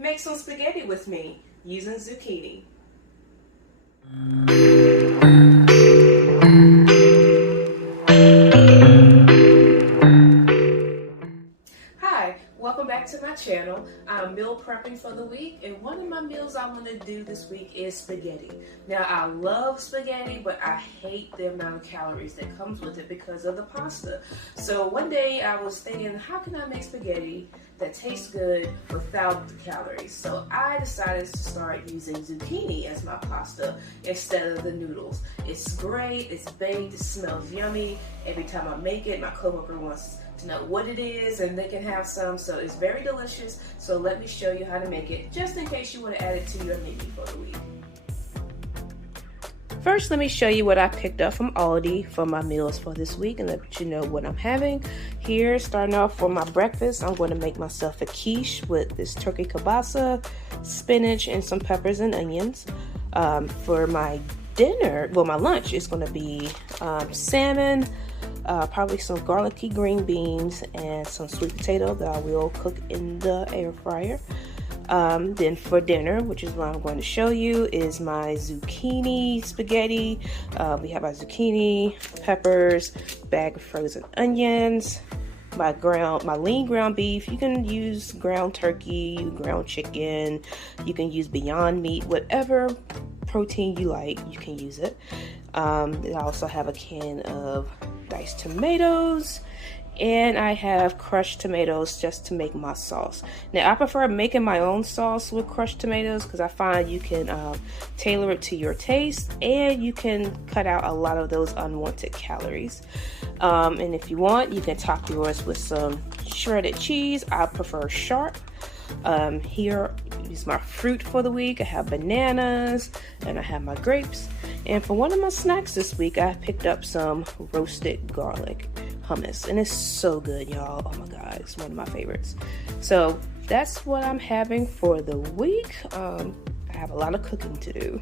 Make some spaghetti with me using zucchini. Hi, welcome back to my channel. I'm meal prepping for the week, and one of my meals I want to do this week is spaghetti. Now, I love spaghetti, but I hate the amount of calories that comes with it because of the pasta. So one day I was thinking, how can I make spaghetti that tastes good without the calories? So I decided to start using zucchini as my pasta instead of the noodles. It's great, it's baked, it smells yummy. Every time I make it, my coworker wants to know what it is and they can have some, so it's very delicious. So let me show you how to make it, just in case you want to add it to your menu for the week. First, let me show you what I picked up from Aldi for my meals for this week and let you know what I'm having. Here, starting off for my breakfast, I'm going to make myself a quiche with this turkey kielbasa, spinach, and some peppers and onions. For my dinner, well, my lunch is going to be salmon, probably some garlicky green beans, and some sweet potato that I will cook in the air fryer. Then for dinner, which is what I'm going to show you, is my zucchini spaghetti. We have our zucchini, peppers, bag of frozen onions, my lean ground beef. You can use ground turkey, ground chicken, you can use Beyond Meat, whatever protein you like, you can use it. I also have a can of diced tomatoes, and I have crushed tomatoes just to make my sauce. Now, I prefer making my own sauce with crushed tomatoes because I find you can tailor it to your taste, and you can cut out a lot of those unwanted calories. And if you want, you can top yours with some shredded cheese. I prefer sharp. Here is my fruit for the week. I have bananas and I have my grapes. And for one of my snacks this week, I picked up some roasted garlic hummus, and it's so good, y'all. Oh my god, it's one of my favorites. So that's what I'm having for the week. I have a lot of cooking to do.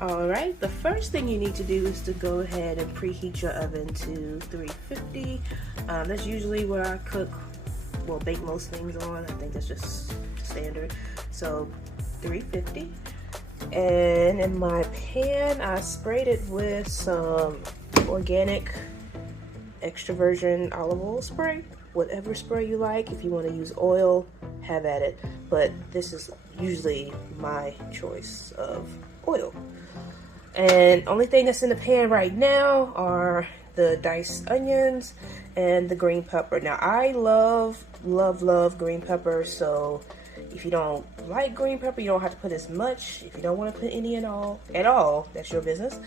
Alright, the first thing you need to do is to go ahead and preheat your oven to 350. That's usually where I bake most things on. I think that's just standard. So 350. And in my pan, I sprayed it with some organic extra virgin olive oil spray. Whatever spray you like. If you want to use oil, have at it. But this is usually my choice of oil. And only thing that's in the pan right now are the diced onions and the green pepper. Now, I love green pepper, so if you don't like green pepper, you don't have to put as much. If you don't want to put any at all, that's your business.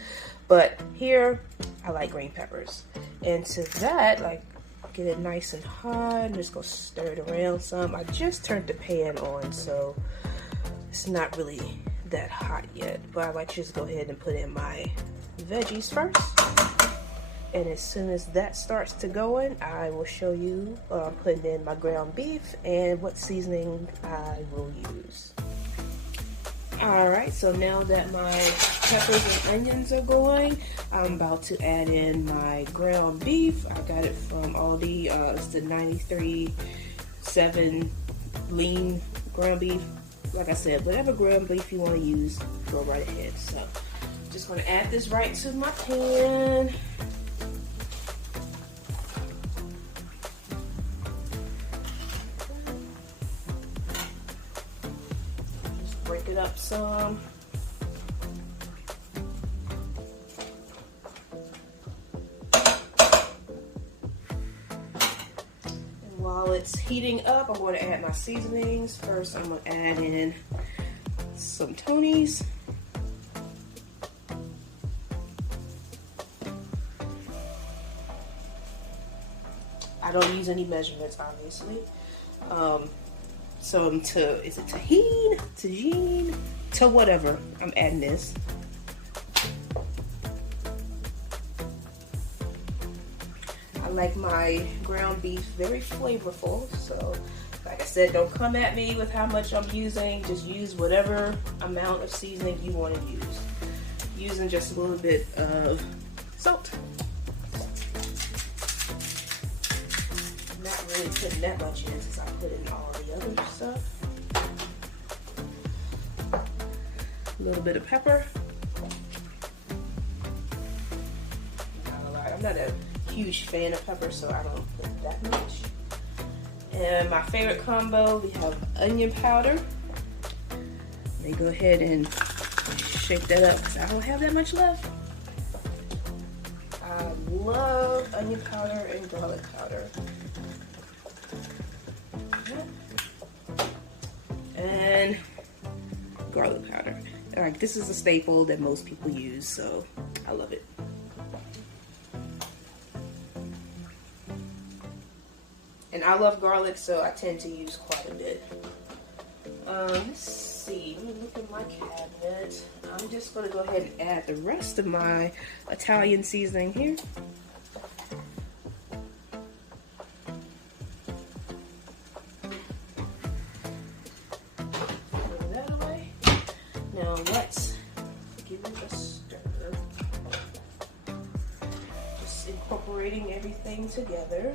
But here, I like green peppers. And to that, get it nice and hot. I'm just gonna stir it around some. I just turned the pan on, so it's not really that hot yet. But I like to just go ahead and put in my veggies first. And as soon as that starts to go in, I will show you putting in my ground beef and what seasoning I will use. Alright, so now that my peppers and onions are going, I'm about to add in my ground beef. I got it from Aldi. It's the 93.7 lean ground beef. Like I said, whatever ground beef you want to use, go right ahead. So, just going to add this right to my pan. Break it up some. And while it's heating up, I'm going to add my seasonings. First, I'm going to add in some Tony's. I don't use any measurements, obviously. So is it tahine, to whatever, I'm adding this. I like my ground beef very flavorful, so like I said, don't come at me with how much I'm using. Just use whatever amount of seasoning you want to use. Using just a little bit of salt. Not really putting that much in since I put in all the other stuff. little bit of pepper. Not a lot. I'm not a huge fan of pepper, so I don't put that much. And my favorite combo, we have onion powder. Let me go ahead and shake that up because I don't have that much left. I love onion powder and garlic powder. And garlic powder. Alright, this is a staple that most people use, so I love it. And I love garlic, so I tend to use quite a bit. Let's see, let me look at my cabinet. I'm just going to go ahead and add the rest of my Italian seasoning here. Throw that away. Now let's give it a stir. Just incorporating everything together.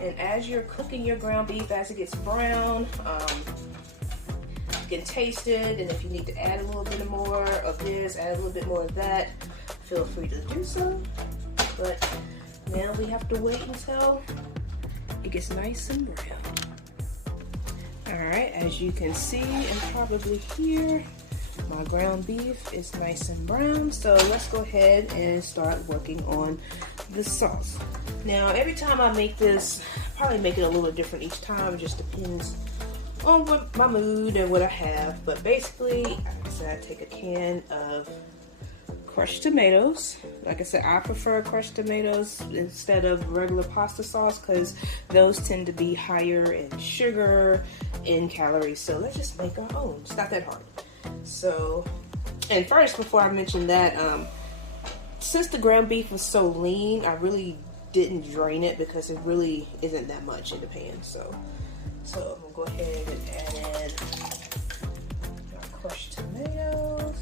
And as you're cooking your ground beef, as it gets brown, you can taste it. And if you need to add a little bit more of this, add a little bit more of that, feel free to do so. But now we have to wait until it gets nice and brown. All right, as you can see and probably hear, my ground beef is nice and brown. So let's go ahead and start working on the sauce. Now, every time I make this, probably make it a little different each time. It just depends on what my mood and what I have. But basically, like I said, I take a can of crushed tomatoes. Like I said, I prefer crushed tomatoes instead of regular pasta sauce because those tend to be higher in sugar and calories. So let's just make our own. It's not that hard. So, and first, before I mention that, since the ground beef was so lean, I really didn't drain it because it really isn't that much in the pan. So I'm gonna go ahead and add in our crushed tomatoes.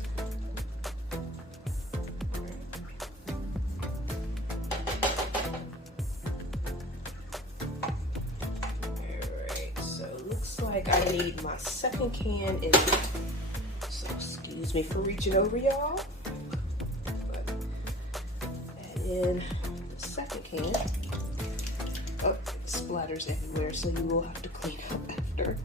Alright, so it looks like I need my second can in there. So excuse me for reaching over, y'all. But add in second can. Oh, it splatters everywhere, so you will have to clean up after.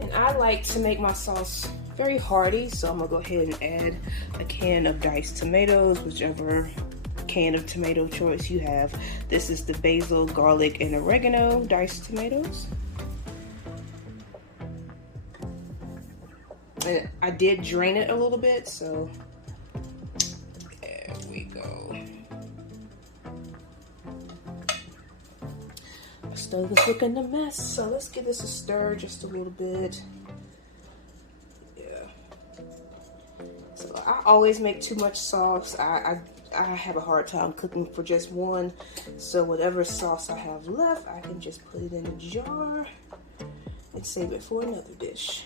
And I like to make my sauce very hearty, so I'm gonna go ahead and add a can of diced tomatoes, whichever can of tomato choice you have. This is the basil, garlic, and oregano diced tomatoes. And I did drain it a little bit, so there we go. My stove is looking a mess, so let's give this a stir just a little bit. Yeah. So I always make too much sauce. I have a hard time cooking for just one, so whatever sauce I have left, I can just put it in a jar and save it for another dish.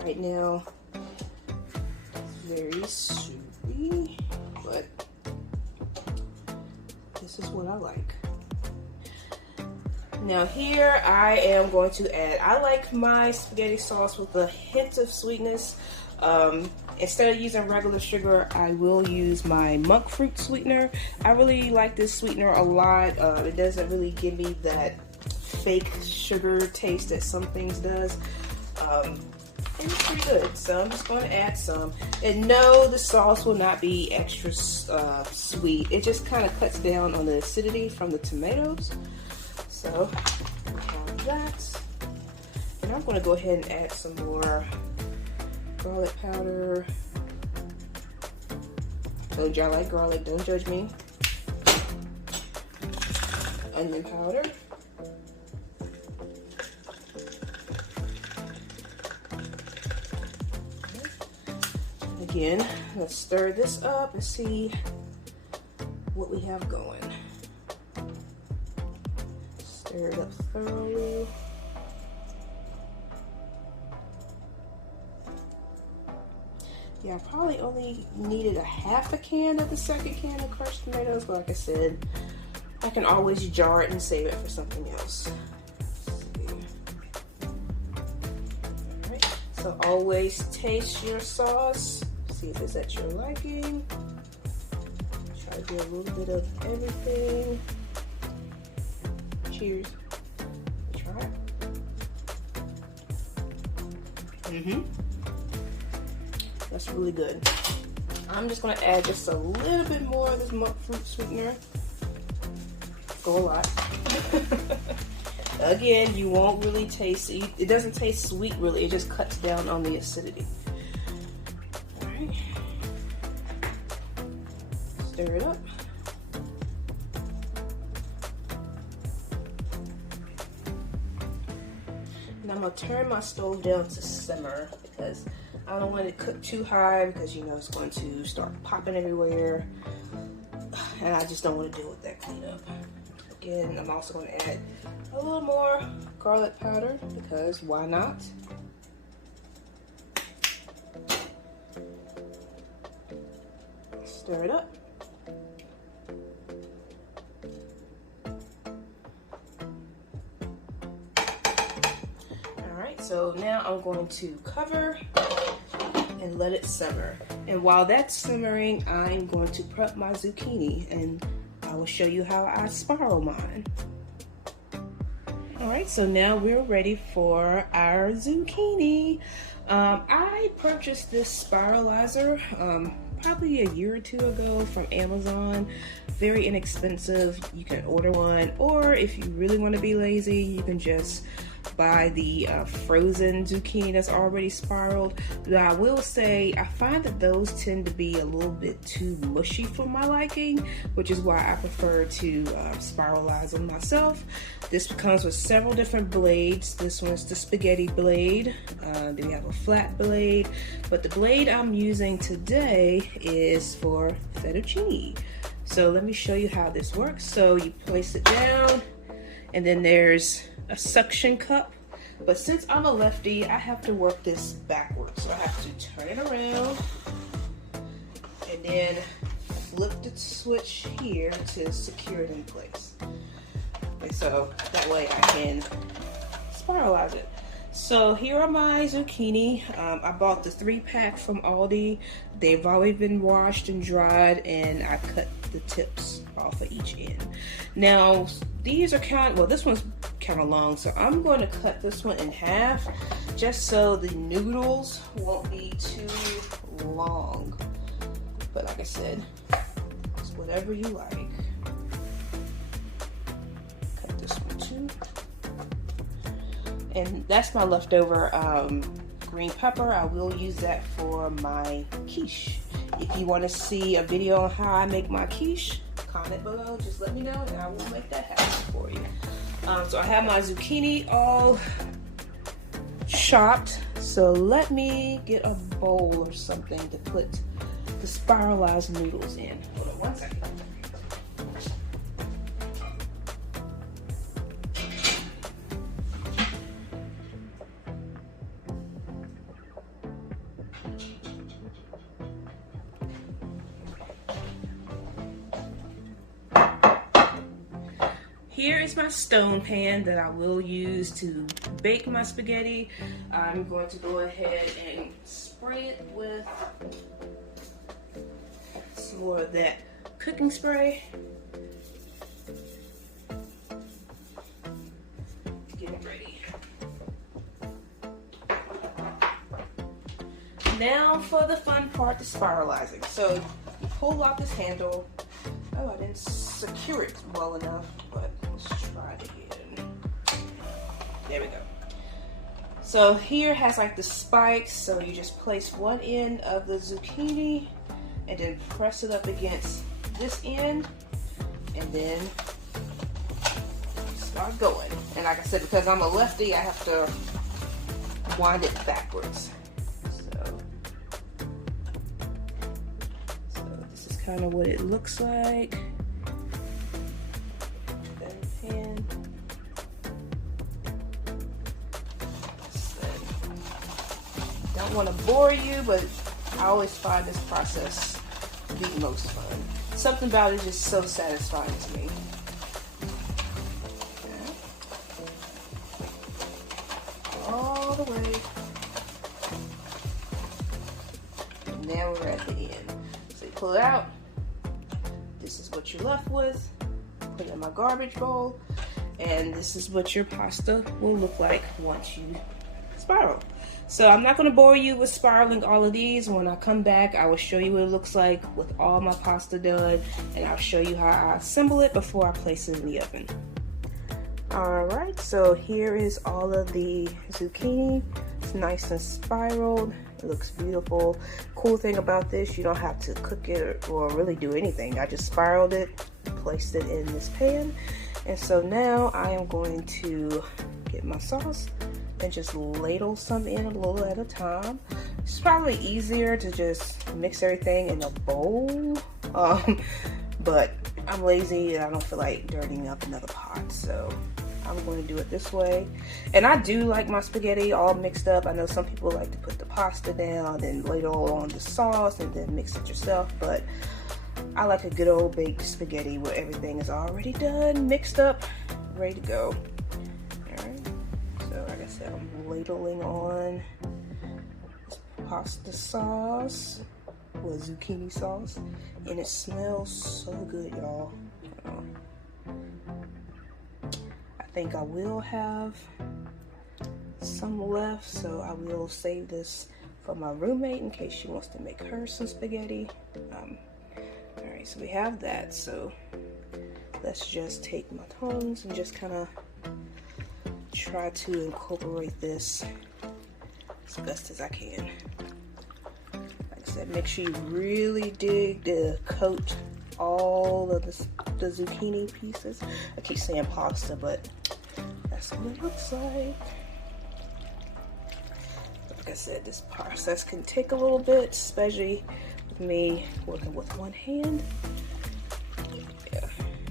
Right now, it's very soupy, but this is what I like. Now here I am going to add, I like my spaghetti sauce with a hint of sweetness. Instead of using regular sugar, I will use my monk fruit sweetener. I really like this sweetener a lot. It doesn't really give me that fake sugar taste that some things does. And it's pretty good, so I'm just going to add some. And no, the sauce will not be extra sweet. It just kind of cuts down on the acidity from the tomatoes. So we have that. And I'm going to go ahead and add some more garlic powder. Told you I like garlic, don't judge me. Onion powder. Again, let's stir this up and see what we have going. Stir it up thoroughly. Yeah, I probably only needed a half a can of the second can of crushed tomatoes, but like I said, I can always jar it and save it for something else. Alright, so always taste your sauce. See if it's at your liking. Try to do a little bit of everything. Cheers. Try it. That's really good. I'm just gonna add just a little bit more of this monk fruit sweetener. Go a lot. Again, you won't really taste it. It doesn't taste sweet really. It just cuts down on the acidity. All right. Stir it up. And I'm gonna turn my stove down to simmer because I don't want it to cook too high because you know it's going to start popping everywhere. And I just don't want to deal with that cleanup. Again, I'm also going to add a little more garlic powder because why not? Stir it up. Alright, so now I'm going to cover and let it simmer. And while that's simmering, I'm going to prep my zucchini and I will show you how I spiral mine. Alright, so now we're ready for our zucchini. I purchased this spiralizer probably a year or two ago from Amazon. Very inexpensive. You can order one, or if you really want to be lazy, you can just buy the frozen zucchini that's already spiraled. But I will say I find that those tend to be a little bit too mushy for my liking, which is why I prefer to spiralize them myself. This comes with several different blades. This one's the spaghetti blade. Then we have a flat blade, but the blade I'm using today is for fettuccine. So let me show you how this works. So you place it down, and then there's a suction cup, but since I'm a lefty, I have to work this backwards. So I have to turn it around and then flip the switch here to secure it in place. And so that way I can spiralize it. So here are my zucchini. I bought the 3-pack from Aldi. They've already been washed and dried, and I cut the tips off of each end. Now these are this one's kind of long, so I'm going to cut this one in half just so the noodles won't be too long. But like I said, it's whatever you like. Cut this one too. And that's my leftover green pepper. I will use that for my quiche. If you want to see a video on how I make my quiche, comment below. Just let me know and I will make that happen for you. So I have my zucchini all chopped. So let me get a bowl or something to put the spiralized noodles in. Hold on 1 second. Here is my stone pan that I will use to bake my spaghetti. I'm going to go ahead and spray it with some more of that cooking spray. Get it ready. Now for the fun part, the spiralizing. So you pull out this handle. Oh, I didn't secure it well enough, but let's try it again. There we go. So here it has like the spikes, so you just place one end of the zucchini and then press it up against this end and then start going. And like I said, because I'm a lefty, I have to wind it backwards. This is kind of what it looks like. Don't want to bore you, but I always find this process to be the most fun. Something about it is just so satisfying to me. All the way. And now we're at the end. So you pull it out. This is what you're left with. Put it in my garbage bowl. And this is what your pasta will look like once you spiral. So I'm not going to bore you with spiraling all of these. When I come back, I will show you what it looks like with all my pasta done, and I'll show you how I assemble it before I place it in the oven. Alright, so here is all of the zucchini. It's nice and spiraled. It looks beautiful. Cool thing about this, you don't have to cook it or really do anything. I just spiraled it, placed it in this pan. And so now I am going to get my sauce and just ladle some in a little at a time. It's probably easier to just mix everything in a bowl, but I'm lazy and I don't feel like dirtying up another pot, so I'm going to do it this way. And I do like my spaghetti all mixed up. I know some people like to put the pasta down and ladle on the sauce and then mix it yourself, but I like a good old baked spaghetti where everything is already done, mixed up, ready to go. Alright, so like I said, I'm ladling on this pasta sauce with zucchini sauce, and it smells so good, y'all. I think I will have some left, so I will save this for my roommate in case she wants to make her some spaghetti. Alright, so we have that, so let's just take my tongs and just kind of try to incorporate this as best as I can. Like I said, make sure you really dig to coat all of the zucchini pieces. I keep saying pasta, but that's what it looks like. Like I said, this process can take a little bit, especially with me working with one hand. Yeah,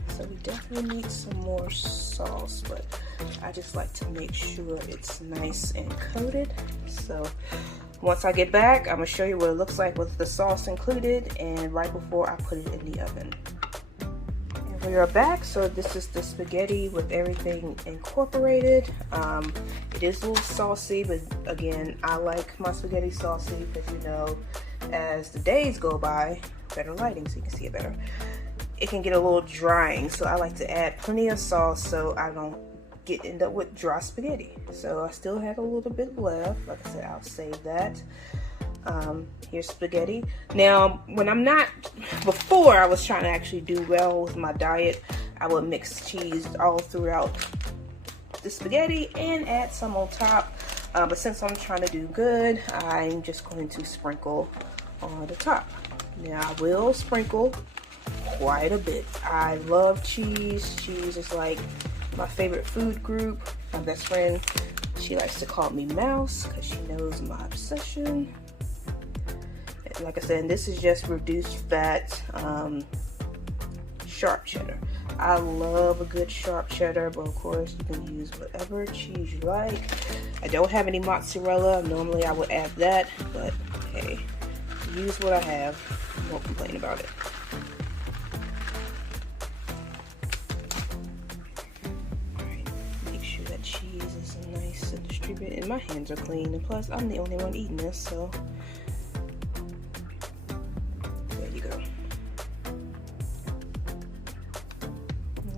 so we definitely need some more sauce, but I just like to make sure it's nice and coated. So once I get back, I'm gonna show you what it looks like with the sauce included and right before I put it in the oven. And we are back. So this is the spaghetti with everything incorporated. It is a little saucy, but again, I like my spaghetti saucy because, you know, as the days go by, better lighting so you can see it better, it can get a little drying. So I like to add plenty of sauce so I don't end up with dry spaghetti. So I still have a little bit left. Like I said, I'll save that. Here's spaghetti. Now, when I'm not, before I was trying to actually do well with my diet, I would mix cheese all throughout the spaghetti and add some on top. But since I'm trying to do good, I'm just going to sprinkle on the top. Now, I will sprinkle quite a bit. I love cheese. Cheese is like my favorite food group. My best friend, she likes to call me Mouse because she knows my obsession. And like I said, and this is just reduced fat sharp cheddar. I love a good sharp cheddar, but of course you can use whatever cheese you like. I don't have any mozzarella. Normally I would add that, but hey, use what I have. I won't complain about it. Cheese is nice and distributed, and my hands are clean, and plus I'm the only one eating this, so there you go.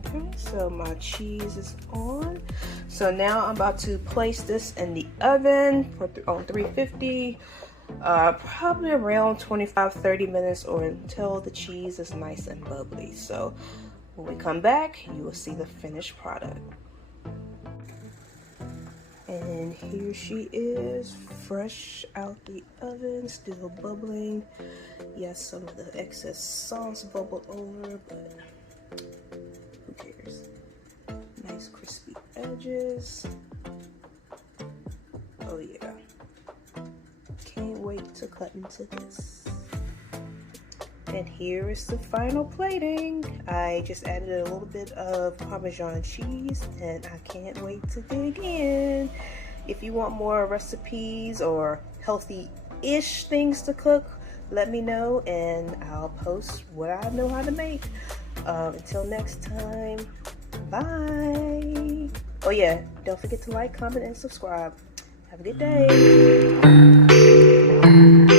Okay, so my cheese is on. So now I'm about to place this in the oven on 350, probably around 25-30 minutes, or until the cheese is nice and bubbly. So when we come back, you will see the finished product. And here she is, fresh out the oven, still bubbling. Yes, some of the excess sauce bubbled over, but who cares? Nice crispy edges. Oh yeah. Can't wait to cut into this. And here is the final plating. I just added a little bit of Parmesan cheese, and I can't wait to dig in. If you want more recipes or healthy-ish things to cook let me know and I'll post what I know how to make. Until next time, bye. Oh yeah, don't forget to like, comment, and subscribe. Have a good day.